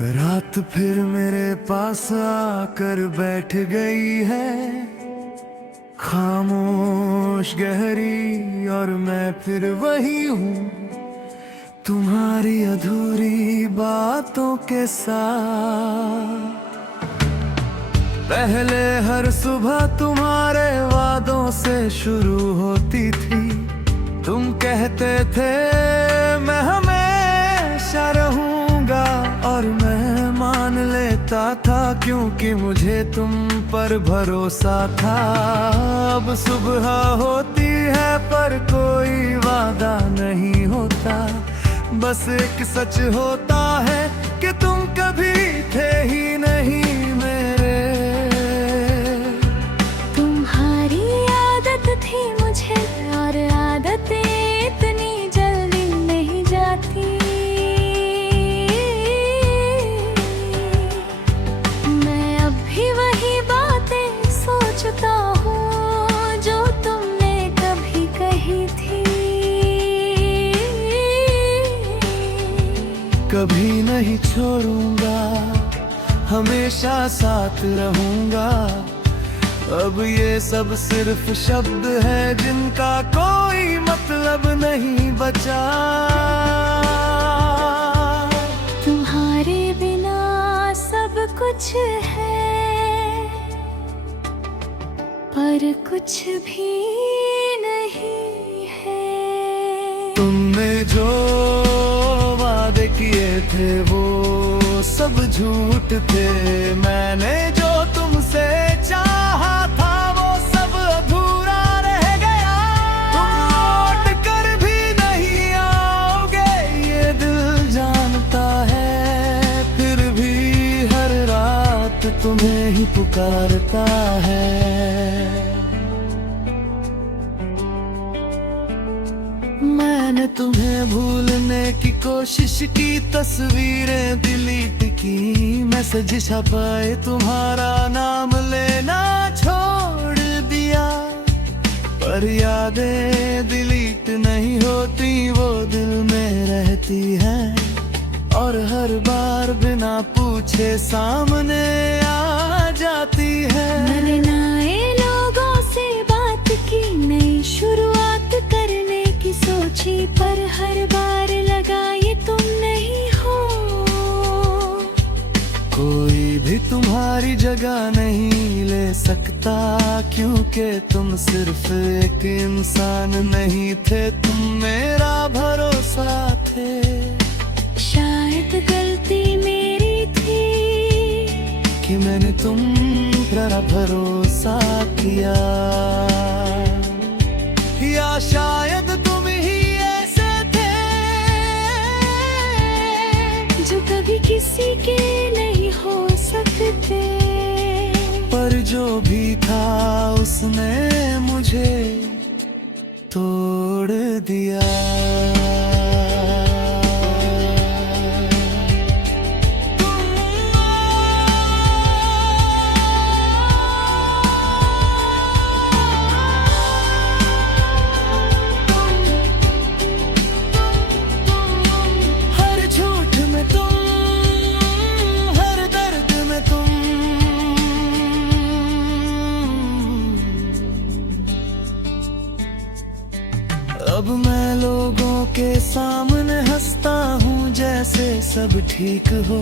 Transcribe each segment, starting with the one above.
रात फिर मेरे पास आकर बैठ गई है, खामोश गहरी, और मैं फिर वही हूँ तुम्हारी अधूरी बातों के साथ। पहले हर सुबह तुम्हारे वादों से शुरू होती थी। तुम कहते थे मैं हमेशा रहूंगा, और मैं मान लेता था क्योंकि मुझे तुम पर भरोसा था। अब सुबह होती है पर कोई वादा नहीं होता, बस एक सच होता है कि तुम कभी थे ही नहीं मेरे। तुम्हारी आदत थी मुझे, और आदतें इतनी जल्दी नहीं जाती। मैं अब भी वही बातें सोचता हूँ जो तुमने कभी कही थी। कभी नहीं छोड़ूंगा, हमेशा साथ रहूंगा। अब ये सब सिर्फ शब्द है जिनका कोई मतलब नहीं बचा। तुम्हारे बिना सब कुछ है, पर कुछ भी नहीं है। तुमने जो वादे किए थे वो सब झूठ थे। मैंने जो तुमसे चाहा था वो सब अधूरा रह गया। तुम लौट कर भी नहीं आओगे ये दिल जानता है, फिर भी हर रात तुम्हें ही पुकारता है। मैंने तुम्हें भूलने की कोशिश की, तस्वीरें डिलीट की, मैसेज छपाए, तुम्हारा नाम लेना छोड़ दिया। पर यादें डिलीट नहीं होती, वो दिल में रहती हैं, और हर बार बिना पूछे सामने आ जाती है। मैंने नए लोगों से बात की, नई शुरुआत करने की सोची, पर हर बार लगा ये तुम नहीं हो। कोई भी तुम्हारी जगह नहीं ले सकता, क्योंकि तुम सिर्फ एक इंसान नहीं थे, तुम मेरा भरोसा थे। शायद गलती मेरी थी कि मैंने तुम पर भरोसा किया, या शायद तुम ही ऐसे थे जो कभी किसी के नहीं हो सकते। पर जो भी था उसने मुझे तोड़ दिया। अब मैं लोगों के सामने हंसता हूँ जैसे सब ठीक हो,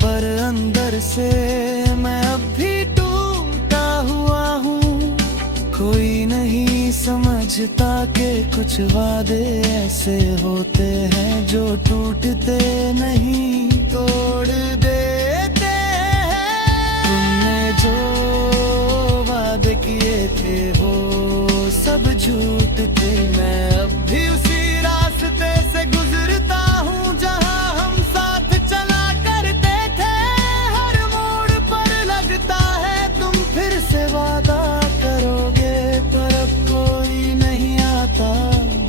पर अंदर से मैं अब भी टूटा हुआ हूँ। कोई नहीं समझता कि कुछ वादे ऐसे होते हैं जो टूटते नहीं, तोड़ देते हैं। तुमने जो वादे किए थे वो सब झूठ थे। मैं अब भी उसी रास्ते से गुजरता हूँ जहाँ हम साथ चला करते थे। हर मोड़ पर लगता है तुम फिर से वादा करोगे, पर अब कोई नहीं आता,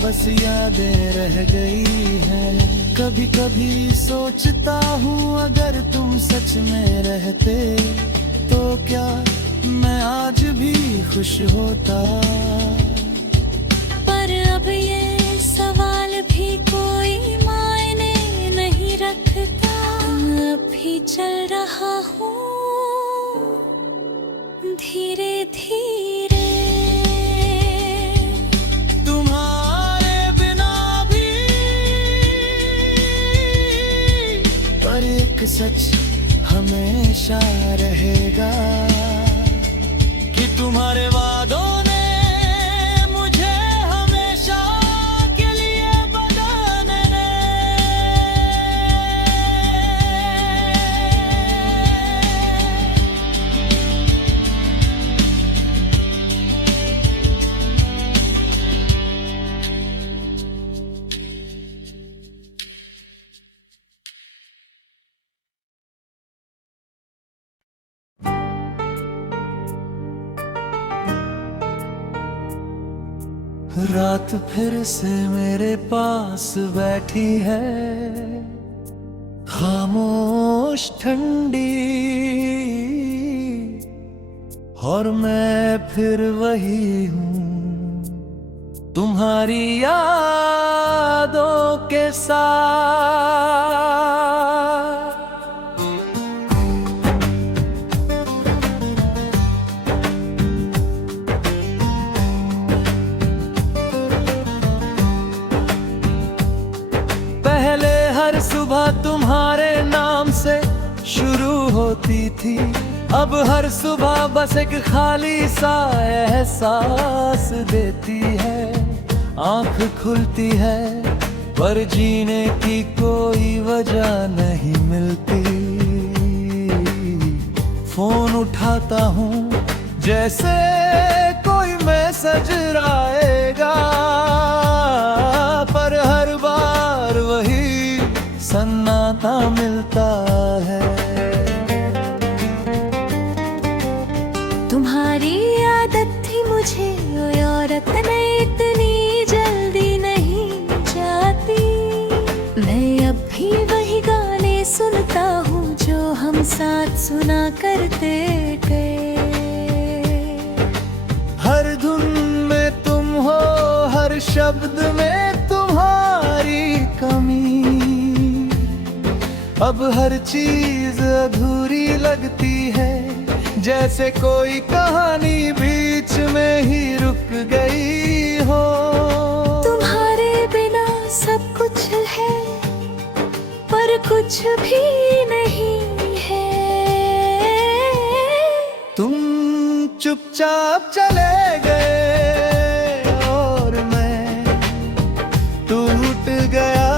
बस यादें रह गई हैं। कभी कभी सोचता हूँ अगर तुम सच में रहते तो क्या मैं आज भी खुश होता। पर अब ये सवाल भी कोई मायने नहीं रखता। तुम अब भी चल रहा हूँ धीरे धीरे। तुम्हारे बिना भी पर एक सच हमेशा रहेगा कि तुम्हारे वादों ने मुझे हमेशा के लिए बदलने ने। रात फिर से मेरे पास बैठी है, खामोश ठंडी, और मैं फिर वही हूँ तुम्हारी यादों के साथ। पहले हर सुबह तुम्हारे नाम से शुरू होती थी, अब हर सुबह बस एक खाली सा एहसास देती है। आंख खुलती है पर जीने की कोई वजह नहीं मिलती। फोन उठाता हूँ जैसे कोई मैसेज आएगा, पर हर बार वही सन्नाटा मिलता है। तुम्हारी आदत थी मुझे कोई औरत ने इतनी जल्दी नहीं जाती। मैं अब भी वही गाने सुनता हूँ जो हम साथ सुना करते गए। हर धुन में तुम हो, हर शब्द में तुम्हारी कमी। अब हर चीज अधूरी लगती है, जैसे कोई कहानी बीच में ही रुक गई हो। तुम्हारे बिना सब कुछ है पर कुछ भी नहीं है। तुम चुपचाप चले गए और मैं टूट गया।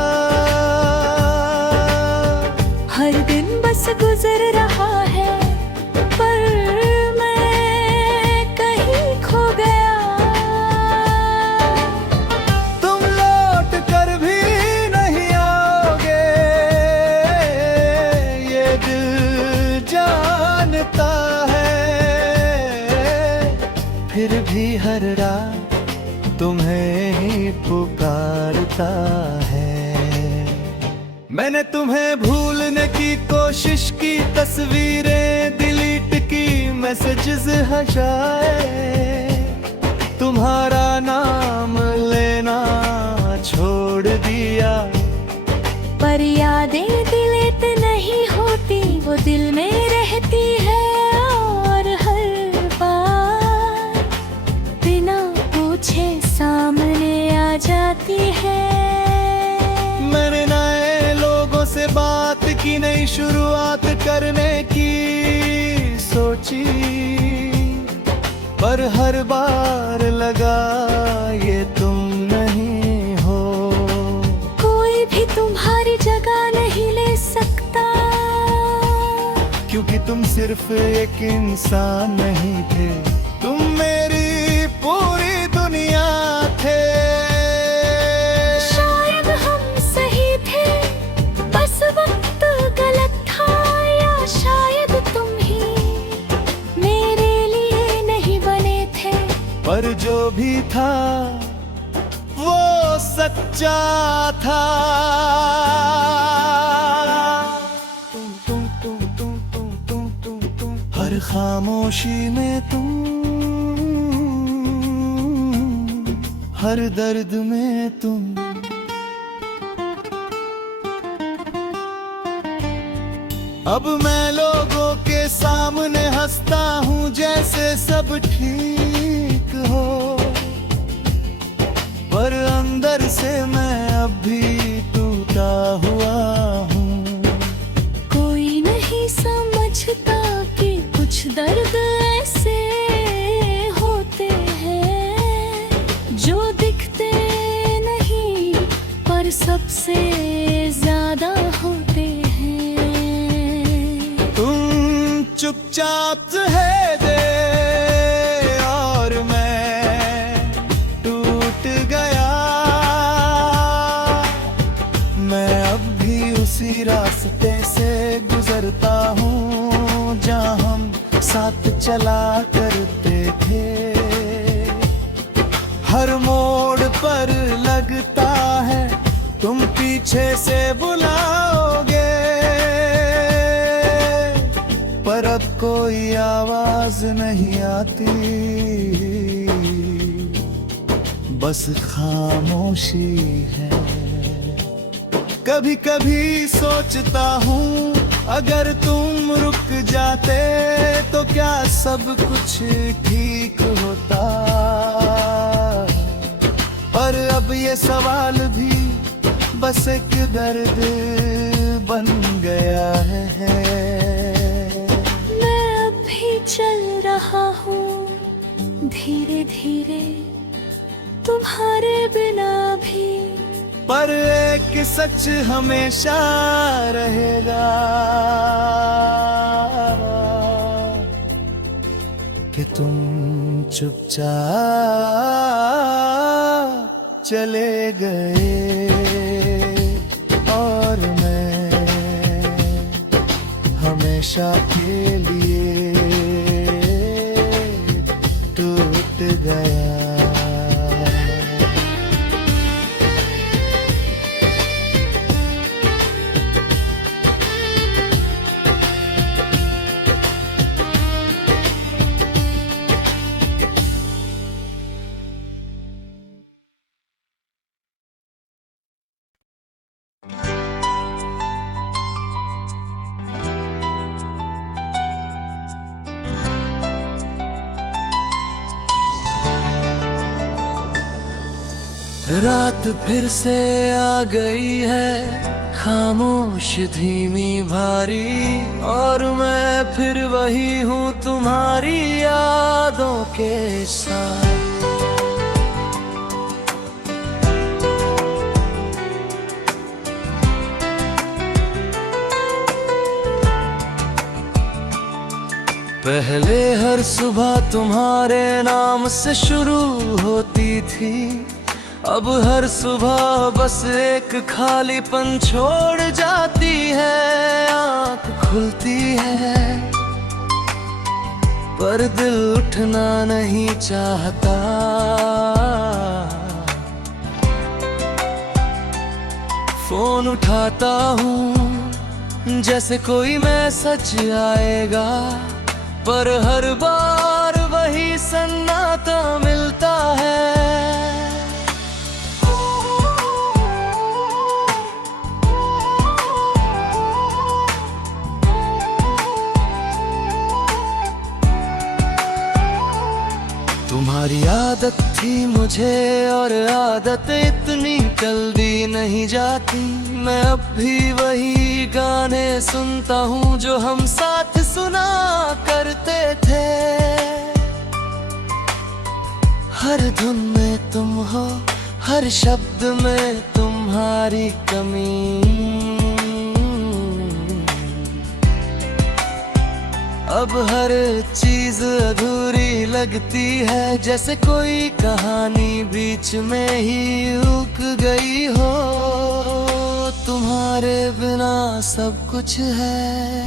हर दिन बस गुजर रहा है पर मैं कहीं खो गया। तुम लौट कर भी नहीं आओगे, ये दिल जानता है। फिर भी हर रात तुम्हें ही पुकारता है। मैंने तुम्हें भूलने की कोशिश की, तस्वीरें डिलीट की, मैसेजेस हटाए, तुम्हारा नाम लेना छोड़ दिया। पर यादें डिलीट नहीं होती, वो दिल में रहती है और हर बार बिना पूछे सामने आ जाती है। मैंने नए लोगों से बात की, नई शुरुआत करने की सोची, पर हर बार लगा ये तुम नहीं हो। कोई भी तुम्हारी जगह नहीं ले सकता, क्योंकि तुम सिर्फ एक इंसान नहीं थे, तुम मेरी पूरी दुनिया थे। शायद हम सही थे, बस वक्त गलत था, या शायद तुम ही मेरे लिए नहीं बने थे। पर जो भी था वो सच्चा था। हर खामोशी में तुम, हर दर्द में तुम। अब मैं लोगों के सामने हंसता हूँ जैसे सब ठीक हो, पर अंदर से मैं अब भी टूटा हुआ हूँ। कोई नहीं समझता कि कुछ दर्द ऐसे होते हैं जो दिखते नहीं पर सबसे ज्यादा होते हैं। तुम चुपचाप है दे और मैं टूट गया। मैं अब भी उसी रास्ते से गुजरता हूँ जहाँ हम साथ चला करते थे। हर मोड़ पर लगता है तुम पीछे से बुलाओगे, पर अब कोई आवाज नहीं आती, बस खामोशी है। कभी कभी सोचता हूँ अगर तुम रुक जाते तो क्या सब कुछ ठीक होता, पर अब ये सवाल भी बस एक दर्द बन गया है। मैं अब भी चल रहा हूँ धीरे धीरे तुम्हारे बिना भी, पर एक सच हमेशा रहेगा कि तुम चुपचाप चले गए और मैं हमेशा के लिए टूट गया। रात फिर से आ गई है खामोश धीमी भारी, और मैं फिर वही हूँ तुम्हारी यादों के साथ। पहले हर सुबह तुम्हारे नाम से शुरू होती थी, अब हर सुबह बस एक खालीपन छोड़ जाती है। आँख खुलती है पर दिल उठना नहीं चाहता, फोन उठाता हूँ जैसे कोई मैसेज आएगा, पर हर बार वही सन्नाटा मिलता है। तुम्हारी आदत थी मुझे और आदत इतनी जल्दी नहीं जाती। मैं अब भी वही गाने सुनता हूँ जो हम साथ सुना करते थे। हर धुन में तुम हो, हर शब्द में तुम्हारी कमी। अब हर चीज अधूरी लगती है, जैसे कोई कहानी बीच में ही रुक गई हो। तुम्हारे बिना सब कुछ है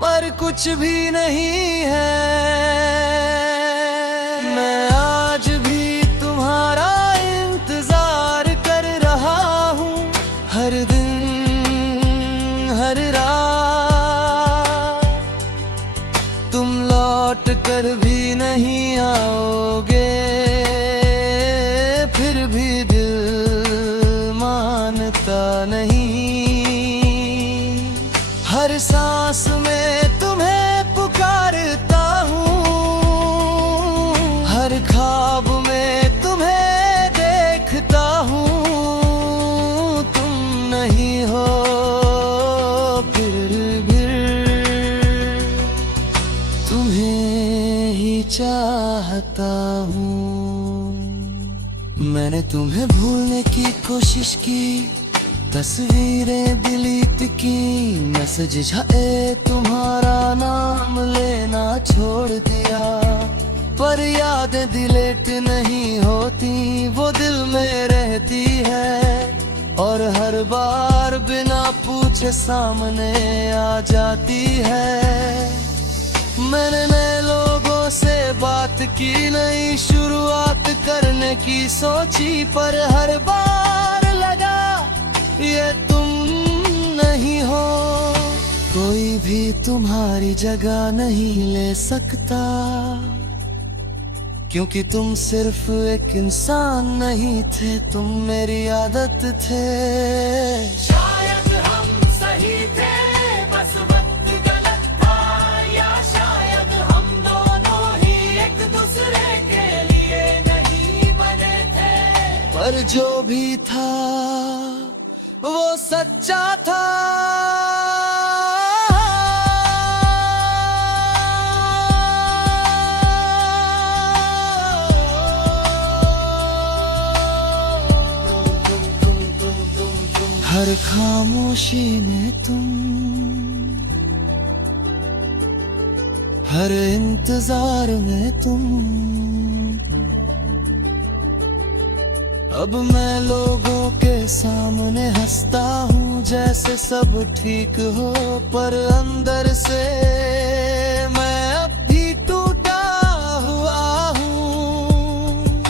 पर कुछ भी नहीं है। मैं आज भी तुम्हारा इंतजार कर रहा हूँ, हर दिन हर रात। तुम लौट कर भी नहीं आओगे, फिर भी दिल मानता नहीं। सांस में तुम्हें पुकारता हूँ, हर ख्वाब में तुम्हें देखता हूँ। तुम नहीं हो फिर भी तुम्हें ही चाहता हूँ। मैंने तुम्हें भूलने की कोशिश की, तस्वीरें डिलीट की, मैसेज झाए तुम्हारा नाम लेना छोड़ दिया। पर यादें डिलीट नहीं होती, वो दिल में रहती है और हर बार बिना पूछे सामने आ जाती है। मैंने नए लोगों से बात की, नई शुरुआत करने की सोची, पर हर बार लगा ये तुम नहीं हो। कोई भी तुम्हारी जगह नहीं ले सकता, क्योंकि तुम सिर्फ एक इंसान नहीं थे, तुम मेरी आदत थे। शायद हम सही थे, बस वक्त गलत था, या शायद हम दोनों ही एक दूसरे के लिए नहीं बने थे। पर जो भी था वो सच्चा था। हर खामोशी में तुम, हर इंतजार में तुम। अब मैं लोगों के सामने हंसता हूँ जैसे सब ठीक हो, पर अंदर से मैं अब भी टूटा हुआ हूँ।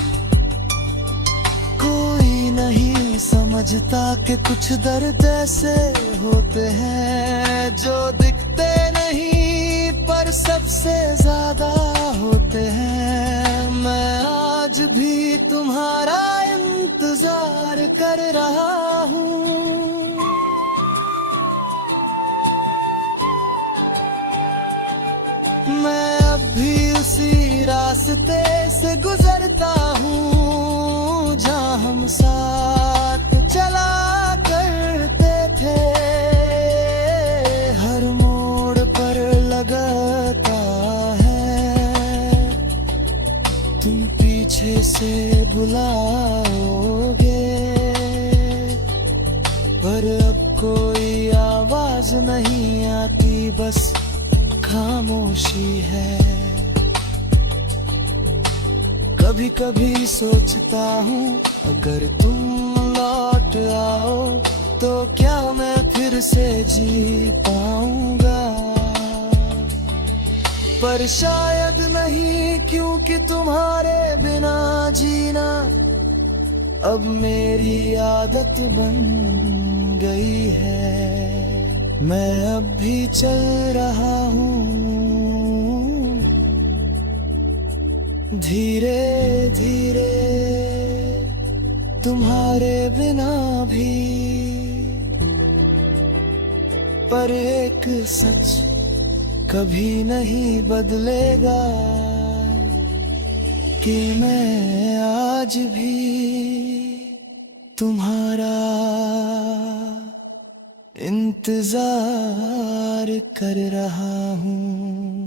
कोई नहीं समझता कि कुछ दर्द ऐसे होते हैं जो दिखते नहीं पर सबसे ज्यादा होते हैं। मैं आज भी तुम्हारा इंतजार कर रहा हूँ, मैं अब भी उसी रास्ते से गुजरता हूँ जहाँ हम साथ चला करते थे। हर मोड़ पर लगता है तुम पीछे से बुलाओगे, पर अब कोई आवाज नहीं आती, बस खामोशी है। कभी कभी सोचता हूँ अगर तुम लौट आओ तो क्या मैं फिर से जी पाऊंगा, पर शायद नहीं, क्योंकि तुम्हारे बिना जीना अब मेरी आदत बन गई है। मैं अब भी चल रहा हूँ धीरे धीरे तुम्हारे बिना भी, पर एक सच कभी नहीं बदलेगा कि मैं आज भी तुम्हारा इंतजार कर रहा हूँ।